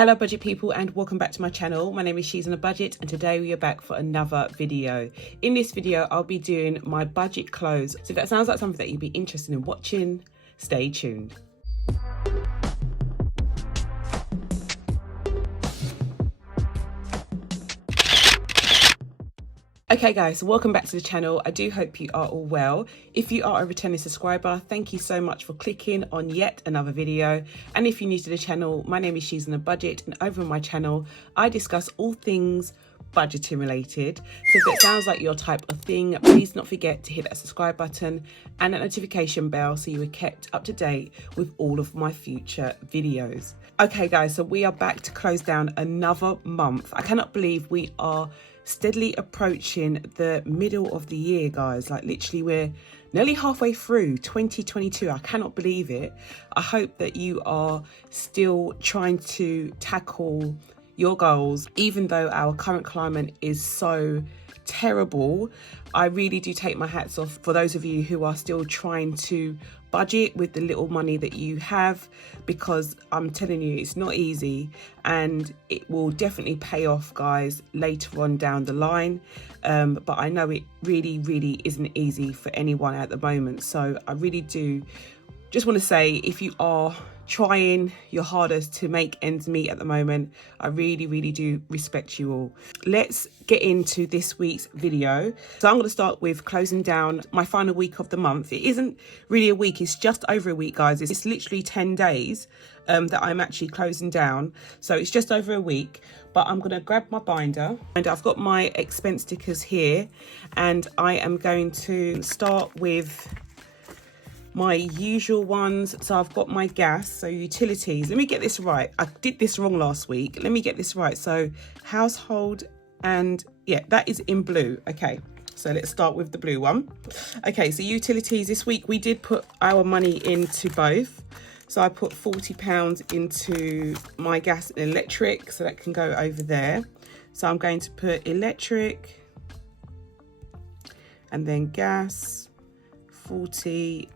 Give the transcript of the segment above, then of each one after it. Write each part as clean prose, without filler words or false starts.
Hello budget people and welcome back to my channel. My name is She's on a Budget and today we are back for another video. In this video I'll be doing my budget clothes. So if that sounds like something that you'd be interested in watching, stay tuned. Okay guys, so welcome back to the channel. I do hope you are all well. If you are a returning subscriber, thank you so much for clicking on yet another video. And if you're new to the channel, my name is She's on a Budget and over on my channel, I discuss all things budgeting related. So if it sounds like your type of thing, please don't forget to hit that subscribe button and that notification bell so you are kept up to date with all of my future videos. Okay guys, so we are back to close down another month. I cannot believe we are steadily approaching the middle of the year, guys. Like literally we're nearly halfway through 2022. I cannot believe it. I hope that you are still trying to tackle your goals, even though our current climate is so terrible. I really do take my hats off for those of you who are still trying to budget with the little money that you have, because I'm telling you it's not easy and it will definitely pay off, guys, later on down the line. But I know it really isn't easy for anyone at the moment. So I really do just want to say, if you are trying your hardest to make ends meet at the moment, I really do respect you all. Let's get into this week's video. So I'm going to start with closing down my final week of the month. It isn't really a week, it's just over a week, guys. It's literally 10 days that I'm actually closing down. So it's just over a week, but I'm going to grab my binder and I've got my expense stickers here, and I am going to start with my usual ones. So I've got my gas, so utilities. Let me get this right. I did this wrong last week. Let me get this right. So household, and yeah, that is in blue. Okay, so let's start with the blue one. Okay, so utilities, this week we did put our money into both. So I put £40 into my gas and electric, so that can go over there. So I'm going to put electric and then gas, 40.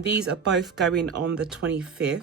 These are both going on the 25th.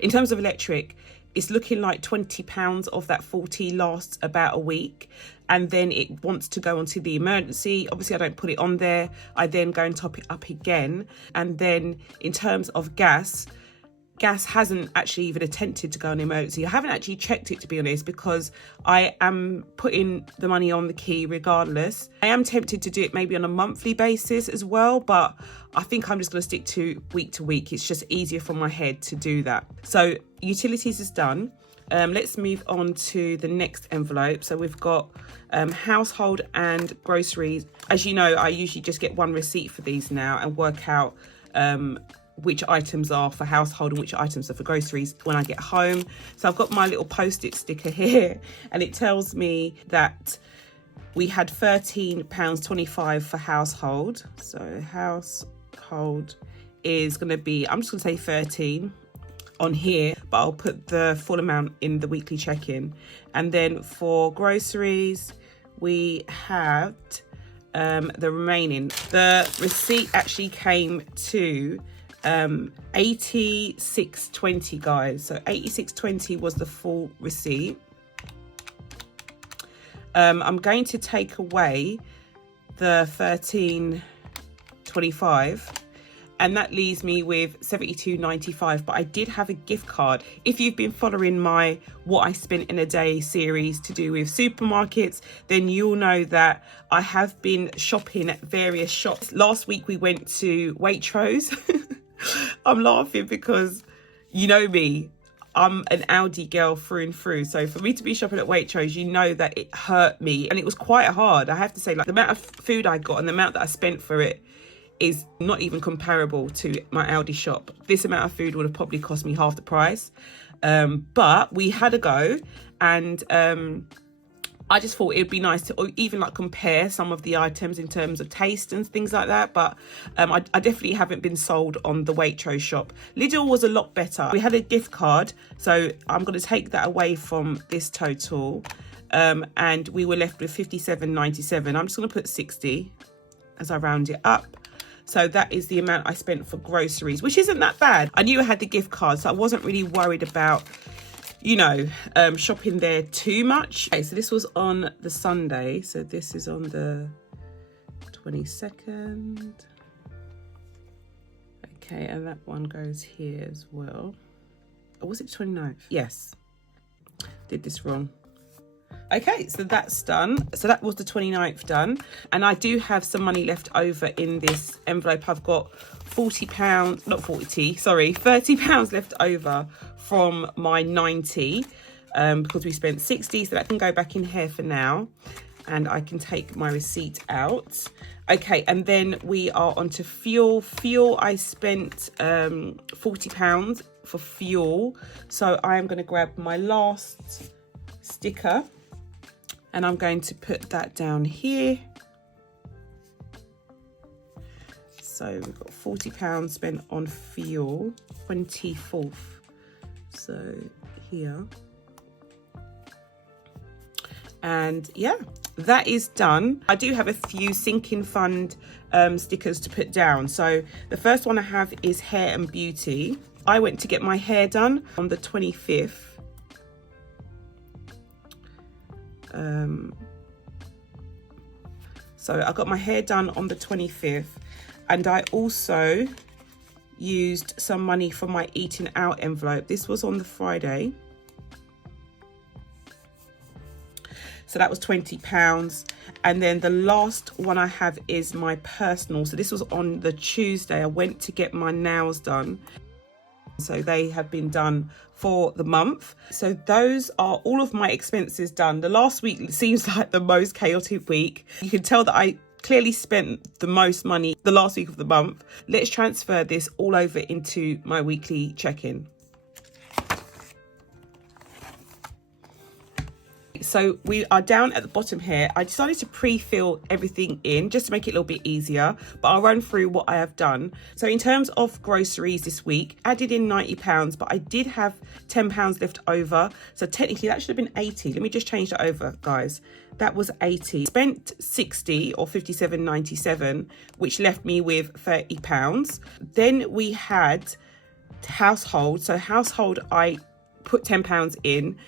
In terms of electric, it's looking like £20 of that 40 lasts about a week, and then it wants to go onto the emergency. Obviously I don't put it on there. I then go and top it up again. And then in terms of gas hasn't actually even attempted to go on emergency. I haven't actually checked it, to be honest, because I am putting the money on the key regardless. I am tempted to do it maybe on a monthly basis as well, but I think I'm just going to stick to week. It's just easier for my head to do that. So utilities is done. Let's move on to the next envelope. So we've got household and groceries. As you know, I usually just get one receipt for these now and work out which items are for household and which items are for groceries when I get home. So I've got my little post-it sticker here, and it tells me that we had £13.25 for household. So household is going to be, I'm just going to say 13 on here, but I'll put the full amount in the weekly check-in. And then for groceries, we had the remaining. The receipt actually came to 86.20, guys. So 86.20 was the full receipt. I'm going to take away the 13.25, and that leaves me with 72.95. But I did have a gift card. If you've been following my What I Spent in a Day series to do with supermarkets, then you'll know that I have been shopping at various shops. Last week we went to Waitrose. I'm laughing because, you know me, I'm an Aldi girl through and through. So for me to be shopping at Waitrose, you know that it hurt me. And it was quite hard. I have to say, like, the amount of food I got and the amount that I spent for it is not even comparable to my Aldi shop. This amount of food would have probably cost me half the price. But we had a go, and I just thought it'd be nice to even like compare some of the items in terms of taste and things like that. But I definitely haven't been sold on the Waitrose shop. Lidl was a lot better. We had a gift card, so I'm going to take that away from this total. And we were left with 57.97. I'm just going to put 60 as I round it up. So that is the amount I spent for groceries, which isn't that bad. I knew I had the gift card, so I wasn't really worried about, you know, shopping there too much. Okay, so this was on the Sunday. So this is on the 22nd. Okay, and that one goes here as well. Or was it 29th? Yes. Did this wrong. Okay, so that's done. So that was the 29th done. And I do have some money left over in this envelope. I've got £40, not 40, sorry, £30 left over from my 90 because we spent 60. So that can go back in here for now. And I can take my receipt out. Okay, and then we are on to fuel. Fuel, I spent £40 for fuel. So I am going to grab my last sticker and I'm going to put that down here. So we've got £40 spent on fuel, 24th. So here. And yeah, that is done. I do have a few sinking fund stickers to put down. So the first one I have is hair and beauty. I went to get my hair done on the 25th. So I got my hair done on the 25th, and I also used some money for my eating out envelope. This was on the Friday. So that was £20. And then the last one I have is my personal. So this was on the Tuesday. I went to get my nails done. So they have been done for the month. So those are all of my expenses done. The last week seems like the most chaotic week. You can tell that I clearly spent the most money the last week of the month. Let's transfer this all over into my weekly check-in. So we are down at the bottom here. I decided to pre-fill everything in just to make it a little bit easier, but I'll run through what I have done. So in terms of groceries this week, added in £90, but I did have £10 left over. So technically that should have been 80. Let me just change that over, guys. That was 80. Spent 60 or 57.97, which left me with £30. Then we had household. So household, I put £10 in.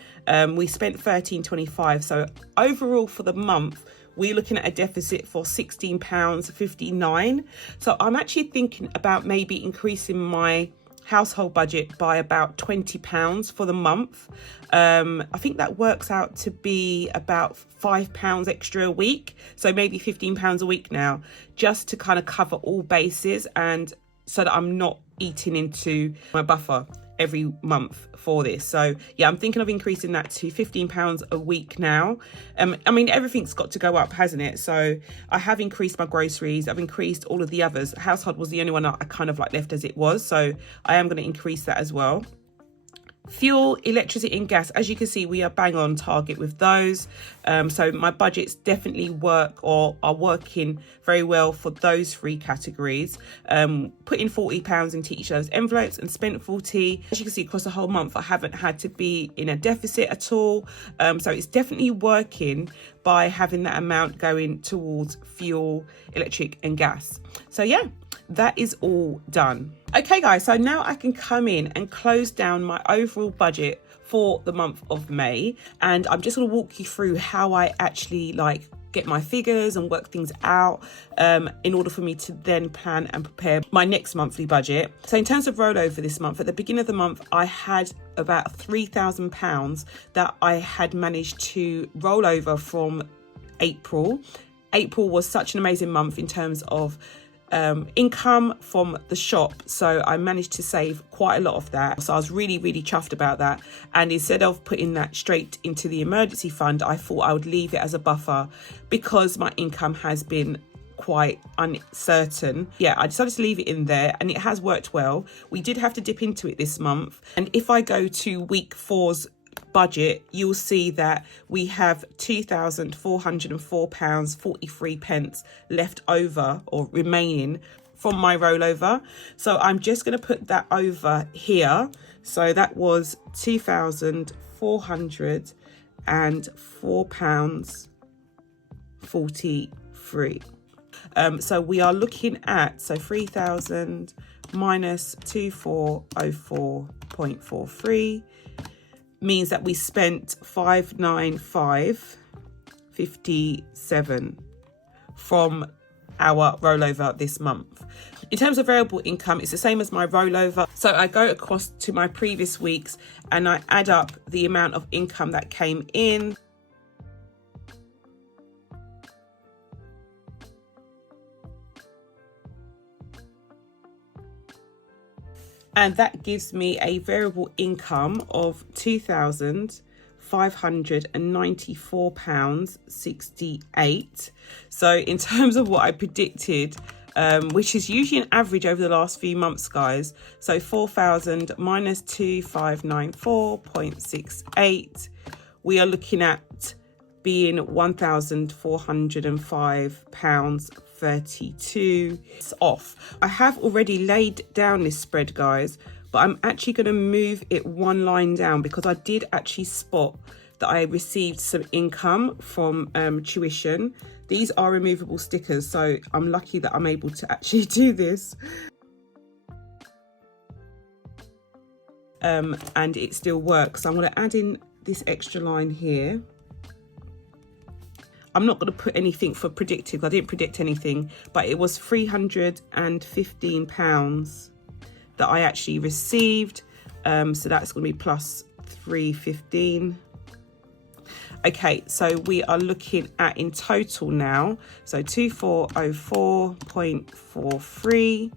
We spent £13.25. So overall for the month, we're looking at a deficit for £16.59. So I'm actually thinking about maybe increasing my household budget by about £20 for the month. I think that works out to be about £5 extra a week. So maybe £15 a week now, just to kind of cover all bases and so that I'm not eating into my buffer every month for this. So yeah, I'm thinking of increasing that to £15 a week now. I mean, everything's got to go up, hasn't it? So I have increased my groceries. I've increased all of the others. Household was the only one I kind of like left as it was. So I am going to increase that as well. Fuel, electricity and gas, as you can see, we are bang on target with those. So my budgets definitely work or are working very well for those three categories. Put in £40 into each of those envelopes and spent 40. As you can see, across the whole month, I haven't had to be in a deficit at all. So it's definitely working by having that amount going towards fuel, electric and gas. So yeah, that is all done. Okay guys, so now I can come in and close down my overall budget for the month of May, and I'm just going to walk you through how I actually get my figures and work things out in order for me to then plan and prepare my next monthly budget. So in terms of rollover this month, at the beginning of the month, I had about £3,000 that I had managed to roll over from April. April was such an amazing month in terms of income from the shop, so I managed to save quite a lot of that. So I was really chuffed about that, and instead of putting that straight into the emergency fund, I thought I would leave it as a buffer because my income has been quite uncertain. Yeah, I decided to leave it in there and it has worked well. We did have to dip into it this month, and if I go to week 4's budget, you'll see that we have £2,404.43 left over or remaining from my rollover. So I'm just going to put that over here. So that was £2,404.43. So we are looking at, so 3,000 minus 2404.43 means that we spent 595.57 from our rollover this month. In terms of variable income, it's the same as my rollover. So I go across to my previous weeks and I add up the amount of income that came in. And that gives me a variable income of £2,594.68. So in terms of what I predicted, which is usually an average over the last few months, guys. So 4,000 minus 2,594.68, we are looking at being £1,405.32 off. I have already laid down this spread, guys, but I'm actually going to move it one line down because I did actually spot that I received some income from tuition. These are removable stickers, so I'm lucky that I'm able to actually do this. And it still works. So I'm going to add in this extra line here. I'm not going to put anything for predicted. I didn't predict anything, but it was £315 that I actually received. So that's going to be plus 315. Okay, so we are looking at in total now. So 2404.43,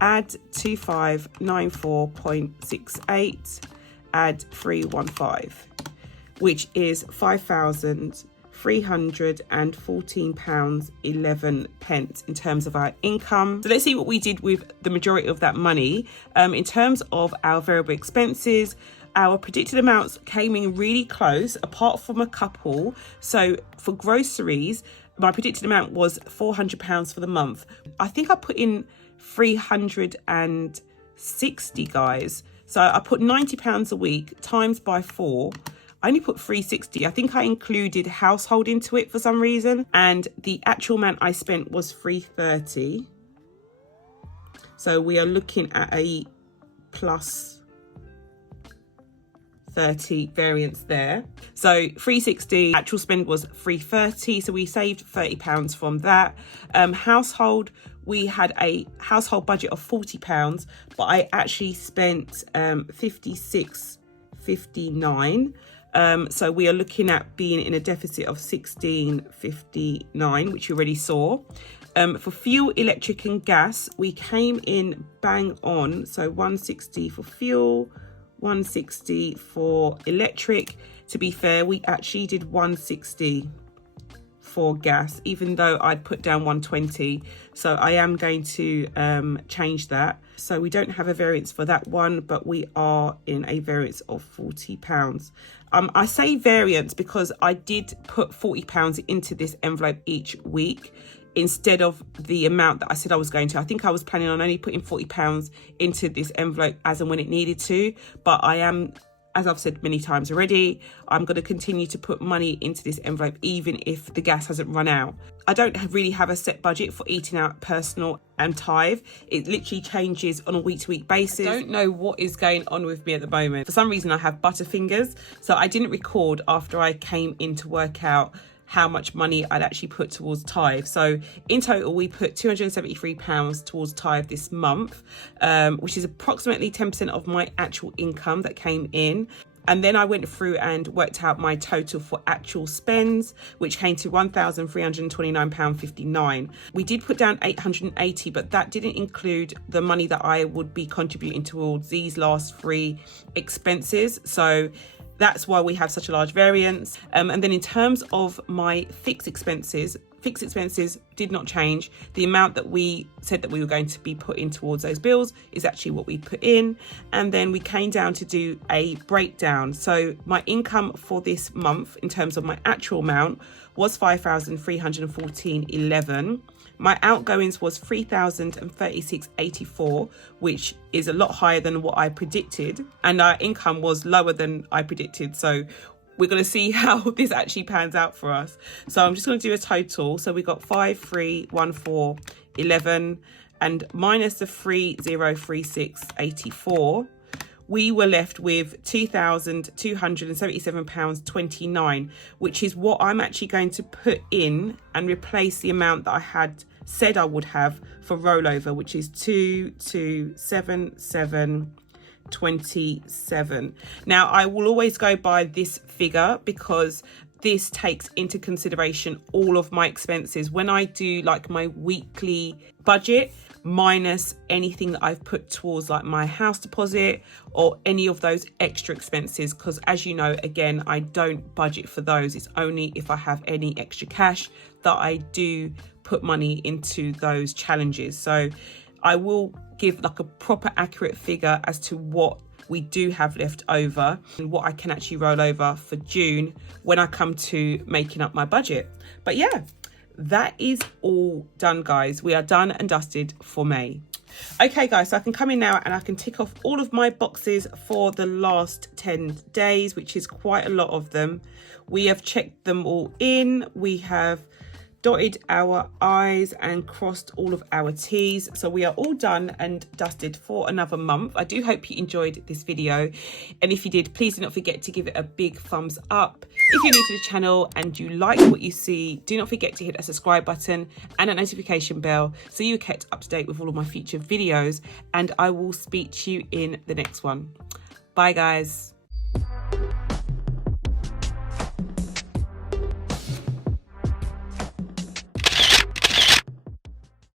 add 2594.68, add 315, which is £5,314.11 in terms of our income. So let's see what we did with the majority of that money. In terms of our variable expenses, our predicted amounts came in really close, apart from a couple. So for groceries, my predicted amount was £400 for the month. I think I put in 360, guys. So I put £90 a week times by 4. I only put 360. I think I included household into it for some reason. And the actual amount I spent was 330. So we are looking at a plus 30 variance there. So 360, actual spend was 330. So we saved £30 from that. Household, we had a household budget of £40, but I actually spent 56.59. So we are looking at being in a deficit of 16.59, which you already saw. For fuel, electric and gas, we came in bang on. So 160 for fuel, 160 for electric. To be fair, we actually did 160 for gas, even though I'd put down 120. So I am going to change that. So we don't have a variance for that one, but we are in a variance of £40. I say variance because I did put £40 into this envelope each week instead of the amount that I said I was going to. I think I was planning on only putting £40 into this envelope as and when it needed to, but I am, as I've said many times already, I'm going to continue to put money into this envelope even if the gas hasn't run out. I don't really have a set budget for eating out, personal and tithe. It literally changes on a week-to-week basis. I don't know what is going on with me at the moment. For some reason, I have butterfingers, so I didn't record after I came in to work out how much money I'd actually put towards tithe. So in total, we put £273 towards tithe this month, which is approximately 10% of my actual income that came in. And then I went through and worked out my total for actual spends, which came to £1,329.59. We did put down £880, but that didn't include the money that I would be contributing towards these last 3 expenses. So that's why we have such a large variance. And then in terms of my fixed expenses did not change. The amount that we said that we were going to be putting towards those bills is actually what we put in. And then we came down to do a breakdown. So my income for this month in terms of my actual amount was £5,314.11. My outgoings was £3,036.84, which is a lot higher than what I predicted. And our income was lower than I predicted. So we're going to see how this actually pans out for us. So I'm just going to do a total. So we got 5, 3, 1, 4, 11, and minus the 3036.84. We were left with £2,277.29, which is what I'm actually going to put in and replace the amount that I had said I would have for rollover, which is 2277.27. Now, I will always go by this figure because this takes into consideration all of my expenses. When I do like my weekly budget, minus anything that I've put towards like my house deposit or any of those extra expenses, because as you know, again, I don't budget for those. It's only if I have any extra cash that I do put money into those challenges. So I will give like a proper accurate figure as to what we do have left over and what I can actually roll over for June when I come to making up my budget. But yeah, that is all done, guys. We are done and dusted for May. Okay, guys, so I can come in now and I can tick off all of my boxes for the last 10 days, which is quite a lot of them. We have checked them all in. We have dotted our I's and crossed all of our T's. So we are all done and dusted for another month. I do hope you enjoyed this video. And if you did, please do not forget to give it a big thumbs up. If you're new to the channel and you like what you see, do not forget to hit that subscribe button and that notification bell so you're kept up to date with all of my future videos. And I will speak to you in the next one. Bye, guys.